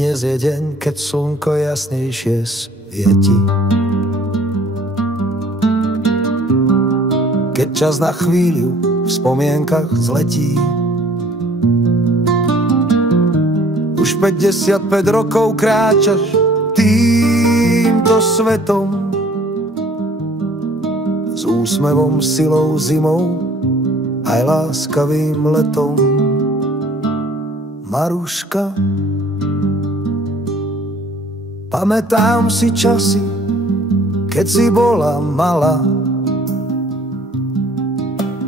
Dnes je deň, keď slnko jasnejšie svieti. Keď čas na chvíľu v spomienkach zletí. Už 55 rokov kráčaš týmto svetom, s úsmevom, silou, zimou aj láskavým letom. Maruška, pamätám si časy, keď si bola malá,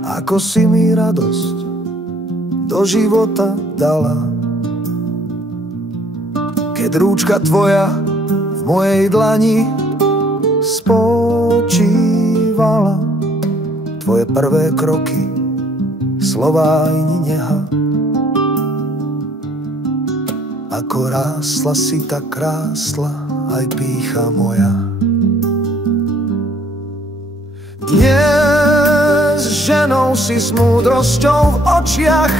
ako si mi radosť do života dala. Keď rúčka tvoja v mojej dlani spočívala, tvoje prvé kroky, slová i neha. Ako rásla si, tak rásla aj pýcha moja. Dnes ženou si s múdrosťou v očiach,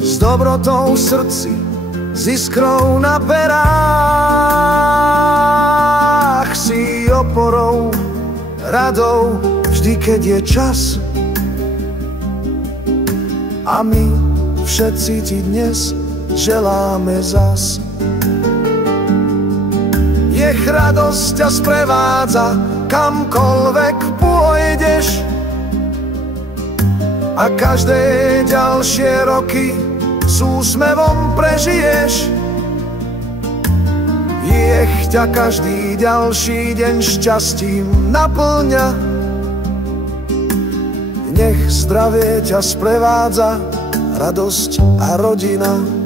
s dobrotou v srdci, s iskrou na perách. Si oporou, radou, vždy keď je čas. A my všetci ti dnes želáme zas. Nech radosť ťa sprevádza, kamkoľvek pôjdeš, a každé ďalšie roky s úsmevom prežiješ. Nech ťa každý ďalší deň šťastím naplňa. Nech zdravie ťa sprevádza, radosť a rodina.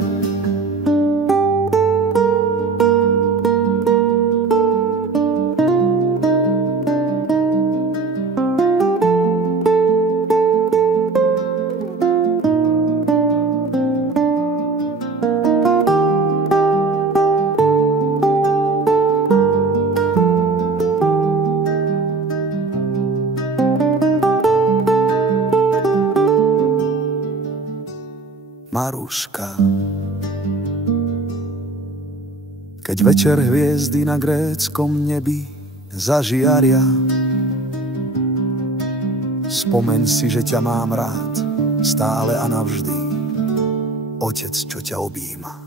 Maruška. Keď večer hviezdy na gréckom nebi zažiaria, spomeň si, že ťa mám rád stále a navždy, otec, čo ťa objíma.